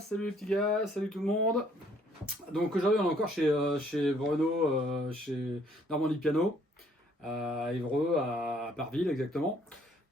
salut les petits gars, salut tout le monde. Donc aujourd'hui on est encore chez Bruno, chez Normandie Piano, à Évreux, à Parville exactement.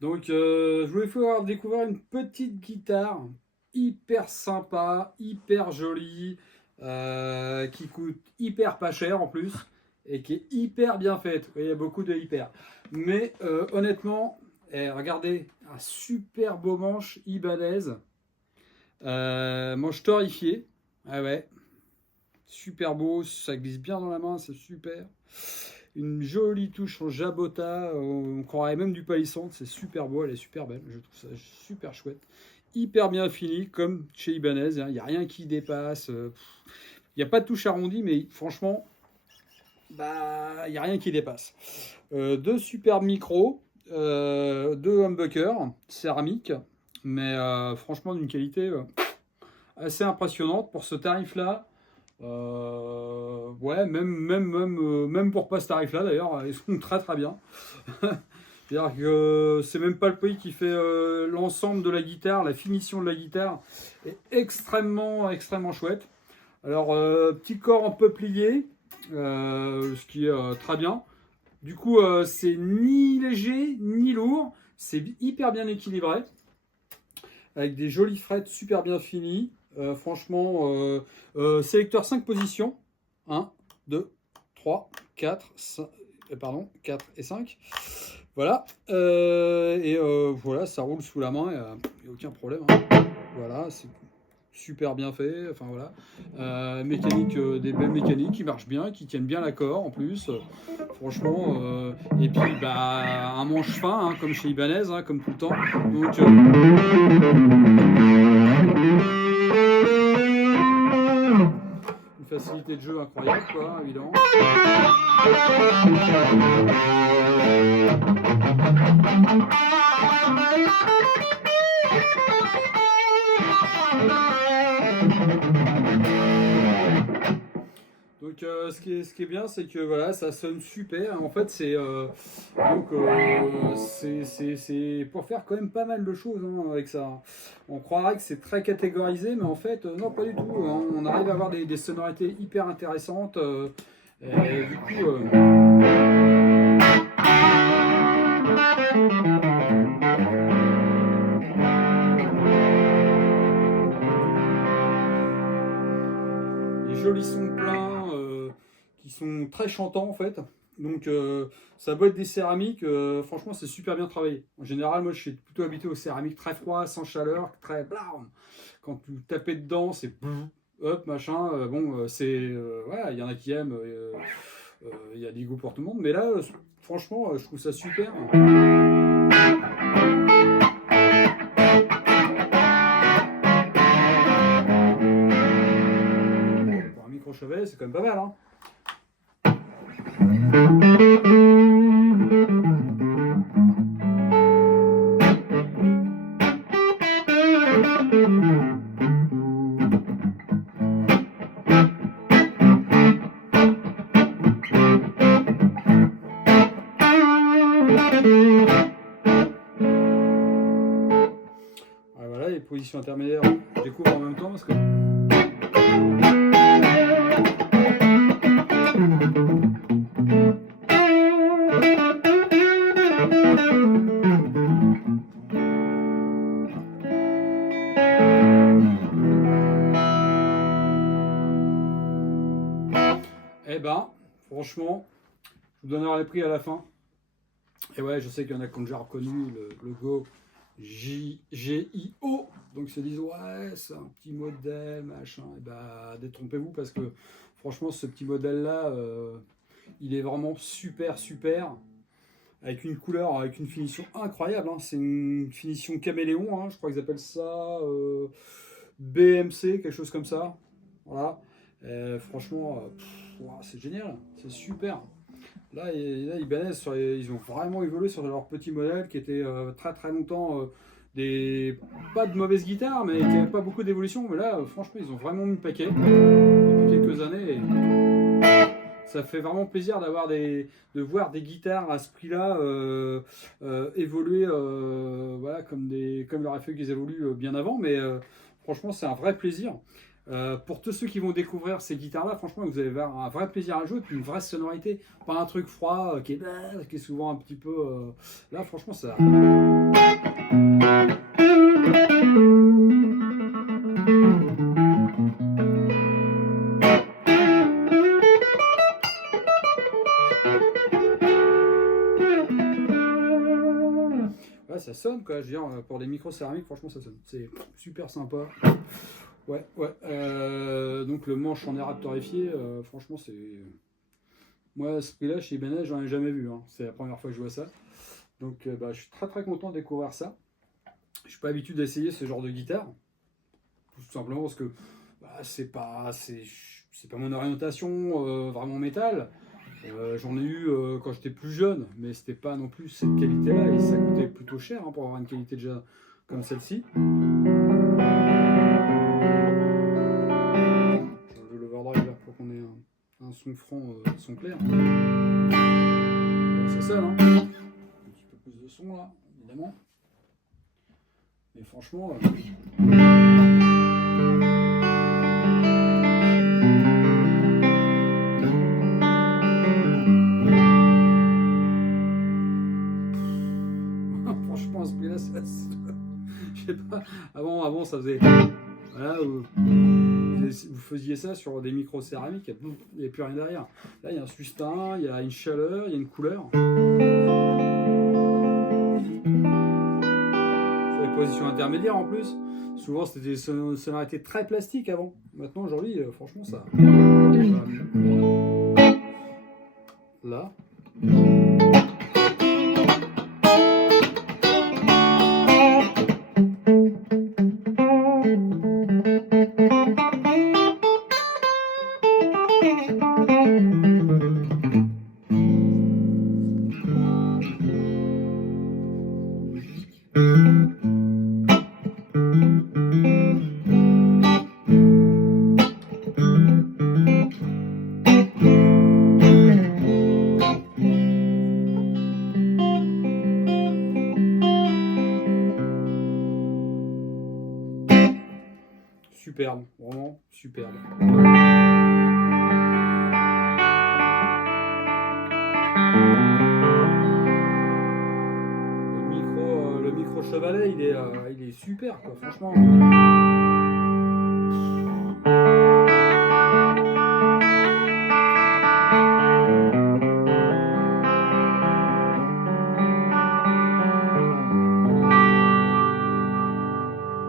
Donc je voulais vous faire découvrir une petite guitare hyper sympa, hyper jolie, qui coûte hyper pas cher en plus, et qui est hyper bien faite. Il y a beaucoup de hyper. Mais honnêtement, regardez, un super beau manche Ibanez. Manche torréfié. Ah ouais. Super beau, ça glisse bien dans la main, c'est super. Une jolie touche en jabota, on croirait même du palissandre, c'est super beau, elle est super belle, je trouve ça super chouette. Hyper bien fini, comme chez Ibanez, il n'y a rien qui dépasse. Il n'y a pas de touche arrondie, mais franchement, il n'y a rien qui dépasse. Deux super micros, deux humbuckers céramiques, mais franchement d'une qualité assez impressionnante pour ce tarif-là. Ouais, même pour pas ce tarif-là d'ailleurs, ils sont très très bien. C'est-à-dire que c'est même pas le prix qui fait l'ensemble de la guitare, la finition de la guitare est extrêmement chouette. Alors, petit corps en peuplier, ce qui est très bien. Du coup, c'est ni léger ni lourd, c'est hyper bien équilibré, avec des jolies frettes super bien finies. Franchement, sélecteur 5 positions. 1, 2, 3, 4, 5, pardon, 4 et 5. Voilà. Voilà, ça roule sous la main, il n'y a aucun problème. Hein. Voilà, c'est super bien fait. Enfin voilà. Mécanique, des belles mécaniques qui marchent bien, qui tiennent bien l'accord en plus. Franchement. Et puis, un manche fin, hein, comme chez Ibanez, hein, comme tout le temps. Donc. Une facilité de jeu incroyable, quoi, évidemment. Donc ce qui est bien, c'est que voilà, ça sonne super. En fait, c'est pour faire quand même pas mal de choses hein, avec ça. On croirait que c'est très catégorisé, mais en fait, non, pas du tout. Hein. On arrive à avoir des sonorités hyper intéressantes. Et du coup, les jolis sons pleins qui sont très chantants en fait. Donc ça doit être des céramiques, franchement c'est super bien travaillé. En général moi je suis plutôt habitué aux céramiques très froides, sans chaleur, très blam. Quand tu tapes dedans c'est hop machin, c'est voilà, il y en a qui aiment, il y a des goûts pour tout le monde, mais là franchement je trouve ça super. Pour un micro-chevet c'est quand même pas mal hein. Voilà, les positions intermédiaires, je découvre en même temps parce que. Eh ben, franchement, je vous donnerai les prix à la fin. Et ouais, je sais qu'il y en a qui ont déjà reconnu le logo GIO. Donc ils se disent, ouais, c'est un petit modèle, machin. Et bah, détrompez-vous parce que franchement, ce petit modèle-là, il est vraiment super. Avec une couleur, avec une finition incroyable. Hein. C'est une finition caméléon, hein. Je crois qu'ils appellent ça BMC, quelque chose comme ça. Voilà. Franchement, c'est génial, c'est super. Là Ibanez, ils ont vraiment évolué sur leur petit modèle qui était très longtemps pas de mauvaises guitares, mais qui n'avaient pas beaucoup d'évolution. Mais là, franchement, ils ont vraiment mis le paquet depuis quelques années. Et ça fait vraiment plaisir de voir des guitares à ce prix-là évoluer, voilà, comme il aurait fallu qu'ils évoluent bien avant. Mais Franchement, c'est un vrai plaisir. Pour tous ceux qui vont découvrir ces guitares-là, franchement, vous allez avoir un vrai plaisir à jouer, puis une vraie sonorité, pas un truc froid qui est souvent un petit peu. Là, franchement, ça. Ouais, ça sonne quoi. Je veux dire, pour les micros céramiques, franchement, ça sonne. C'est super sympa. Ouais, ouais. Donc le manche en érable torréfié, franchement, c'est. Moi, ce prix-là, chez Ibanez, j'en ai jamais vu. Hein. C'est la première fois que je vois ça. Donc, je suis très très content de découvrir ça. Je suis pas habitué d'essayer ce genre de guitare. Tout simplement parce que c'est pas mon orientation vraiment métal. J'en ai eu quand j'étais plus jeune, mais c'était pas non plus cette qualité-là. Et ça coûtait plutôt cher pour avoir une qualité déjà comme celle-ci. Je l'overdrive là pour qu'on ait un son franc, son clair. Ça sonne, hein. Un petit peu plus de son là, évidemment. Mais franchement. Franchement, à ce prix-là, je sais pas. Avant, ça faisait. Voilà, vous faisiez ça sur des micros céramiques, il n'y avait plus rien derrière. Là, il y a un sustain, il y a une chaleur, il y a une couleur. Sur les positions intermédiaires en plus. Souvent, c'était des sonorités très plastiques avant. Maintenant, aujourd'hui, franchement, ça. Là. Superbe, vraiment superbe. Le micro Chevalet, il est super, quoi, franchement.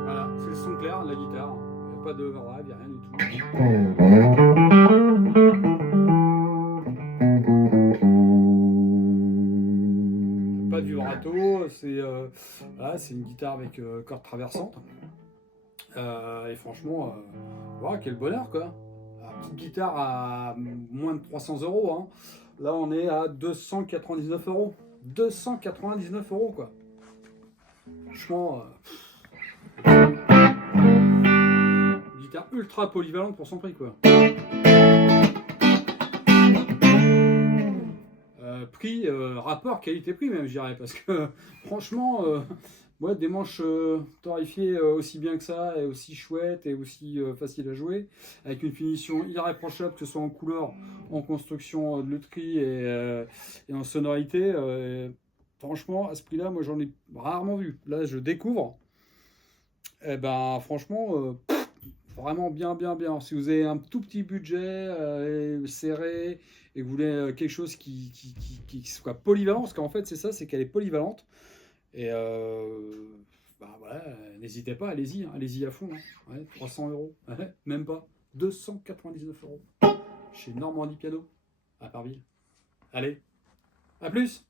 Voilà, c'est le son clair de la guitare. Il n'y a pas de overdrive, il n'y a rien du tout. Pas de vibrato, c'est une guitare avec cordes traversantes. Et franchement, voilà, quel bonheur quoi. La petite guitare à moins de 300 €. Hein. Là, on est à 299 €. 299 € quoi. Franchement, guitare ultra polyvalente pour son prix quoi. Prix, rapport qualité-prix même je dirais parce que franchement ouais, des manches torréfiées aussi bien que ça et aussi chouettes et aussi faciles à jouer avec une finition irréprochable que ce soit en couleur, en construction de lutherie et en sonorité franchement à ce prix là moi j'en ai rarement vu, là je découvre et ben franchement vraiment bien. Si vous avez un tout petit budget serré et que vous voulez quelque chose qui soit polyvalent, parce qu'en fait c'est ça, c'est qu'elle est polyvalente. Et voilà, n'hésitez pas, allez-y, hein, allez-y à fond. Hein. Ouais, 300 €, ouais, même pas, 299 € chez Normandie Piano à Parville. Allez, à plus!